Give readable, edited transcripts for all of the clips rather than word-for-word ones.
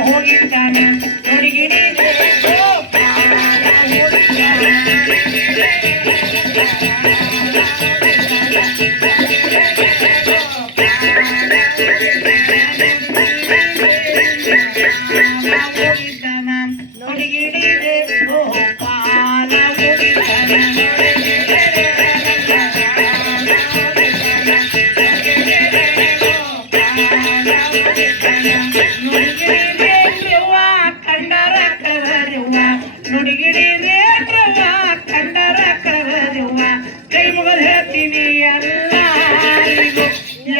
ಹೋಗಿದ್ದಾನ ಹುಡುಗಿಡಿದೆ ಗೋಪಾಲ ಹೋಗಿದ್ದಾನ ಹುಡುಗಿಡಿದೆ ಗೋಪಾಲ ಹೋಗಿದ್ದಾನ ಕಂಡರ ಕರರುವ ನುಡಿಗಿಡಿ ರೇಟ್ರವ್ವ ಕಂಡರ ಕರರುವ ಕೈ ಮುಗಲ್ ಹೇಳ್ತೀನಿ ಎಲ್ಲರಿಗೂ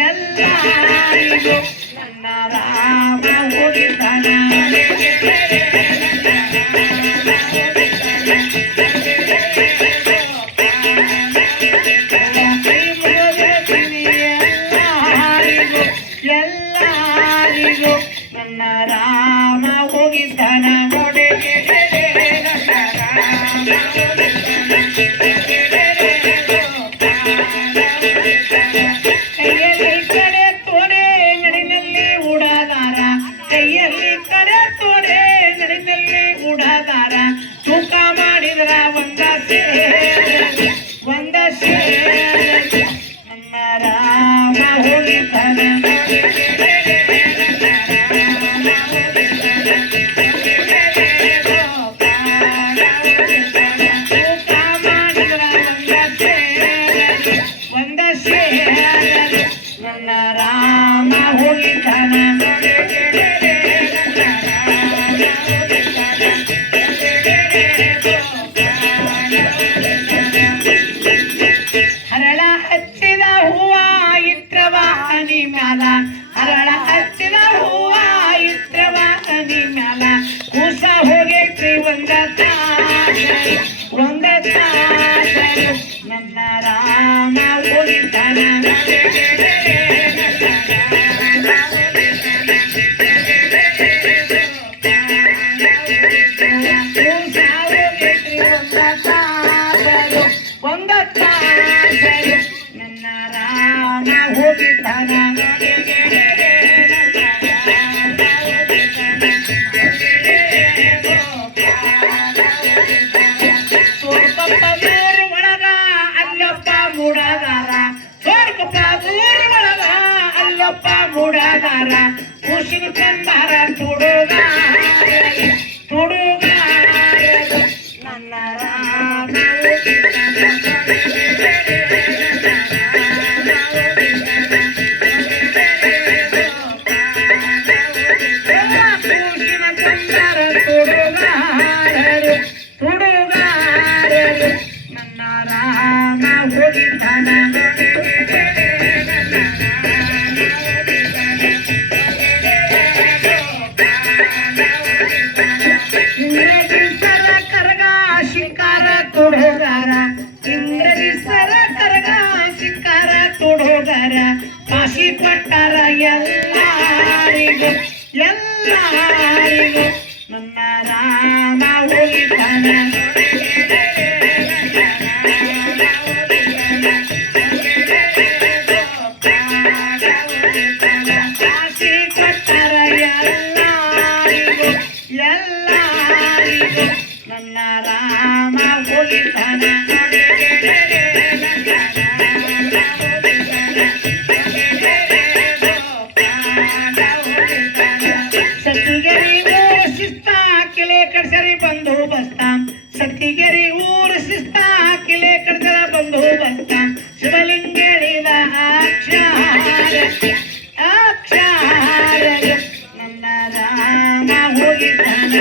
ಎಲ್ಲರಿಗೂ ನನ್ನ ರಾಮ ಹೋಗಿದ್ದಾನ ಕೈ ಮುಗಲ್ ಹೇಳ್ತೀನಿ ಎಲ್ಲರಿಗೂ ಎಲ್ಲರಿಗೂ ನನ್ನ ರಾಮ ಹೋಗಿದ್ದಾನ ಕೈಯಲ್ಲಿ ಕಡೆ ತೋಡೆ ನಡಿನಲ್ಲಿ ಉಡಾದಾರ ಕೈಯಲ್ಲಿ ಕಡೆ ತೋಡೆ ನಡಿನಲ್ಲಿ ಉಡಾದಾರ ತೂಕ ಮಾಡಿದ್ರ ಒಂದ ಸೇರ ನನ್ನ ರಾಮ ಹೋಗಿದ್ದಾನ ನನ್ನ ರಾಮ ಹೋಗಿದ್ದಾನ ಹರಳ ಹಚ್ಚಿದ ಹೂವ ಇತ್ರವ ಹನಿ ಮ್ಯಾಲ ಹರಳ ಹಚ್ಚಿದ ಹೂವ ಇತ್ರವ ಹನಿ ಮ್ಯಾಲ ಕೂಸ ಹೋಗೈತ್ರಿ ಒಂದ ನನ್ನ ರಾಮ ಹೋಗಿದ್ದಾನ ಒಂದ ನನ್ನ ರಾಮ ಹೋಗಿದ್ದಾನ ಅಲ್ಲಪ್ಪ ಮೂಡಾದಾರ ಕೂಸಿನ ಕಂದಾರ ತುಡುಗ ನನ್ನ ರಾಮ ಕೂಸಿನ ಕಂದಾರ ತುಡುಗ ನನ್ನ ರಾಮ ಹೋಗಿದ್ದಾನ ಇಂದ್ರಜಿ ಸರ ಕರಗ ಶಿಕಾರ ತುಡುಗರ ಕಾಶಿ ಕೊಟ್ಟಾರ ಎಲ್ಲರಿಗೂ ಎಲ್ಲರಿಗೂ ನನ್ನ ರಾಮ ಹೋಗಿದ್ದಾನ ಕಾಶಿ ಕೊಟ್ಟಾರ ಎಲ್ಲರಿಗೂ ಎಲ್ಲರಿಗೂ ನನ್ನ ರಾಮ ಹೋಗಿದ್ದಾನ ಸತ್ತಿಗೆರಿ ಊರ ಶಿಸ್ತ ಕಿಲೆ ಕಡ್ಸರಿ ಬಂದು ಬಸ್ತ ಸತ್ತಿಗೆರಿ ಊರ ಶಿಸ್ತ ಕಿಲೆ ಕಡ್ಸರ ಬಂದು ಬಸ್ತ ಶಿವಲಿಂಗೇಳಿದ ಅಕ್ಷರ ನನ್ನ ರಾಮ ಹೋಗಿದ್ದಾನ